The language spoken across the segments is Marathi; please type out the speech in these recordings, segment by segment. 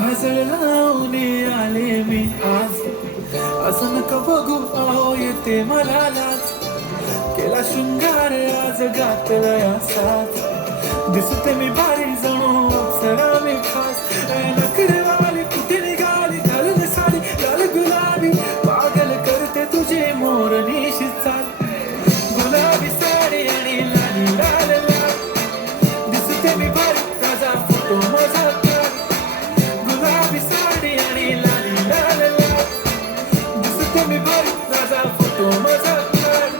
काजळ लावून आले मी आज, असं नका बघू अहो येते मला लाज. केला शृंगार आज घातला या साज, दिसते मी भारी जणू अप्सरा मी खास. नखरेवाली कुठे निघाली घालून साडी लाल गुलाबी, पागल करते तुझे मोरनीशी चाल. गुलाबी साडी आणि लाली लाल लाल, दिसते मी भारी ताजा फोटो माझा काढ. गुलाबी साडी आणि लाली लाल लाल, दिसते मी भारी ताजा फोटो माझा काढ.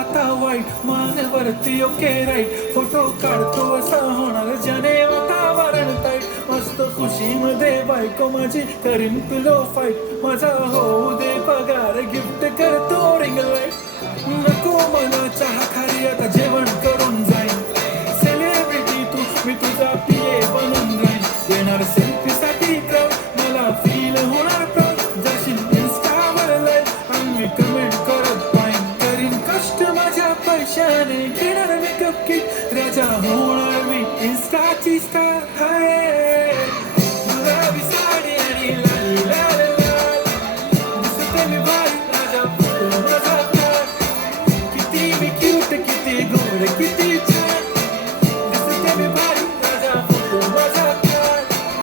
आता वाईट मानवरती ओके राईट, फोटो काढतो असा होणार ज्याने वातावरण ताईट. मस्त खुशीमध्ये बायको माझी करीन पिलो फाईट, माझा होऊ दे पगार गिफ्ट करतो रिंग लाईट. नको मला चहा खारी आता जेवण करून जाईन, सेलिब्रिटी तू मी तुझा पिये बनून जाईन. येणार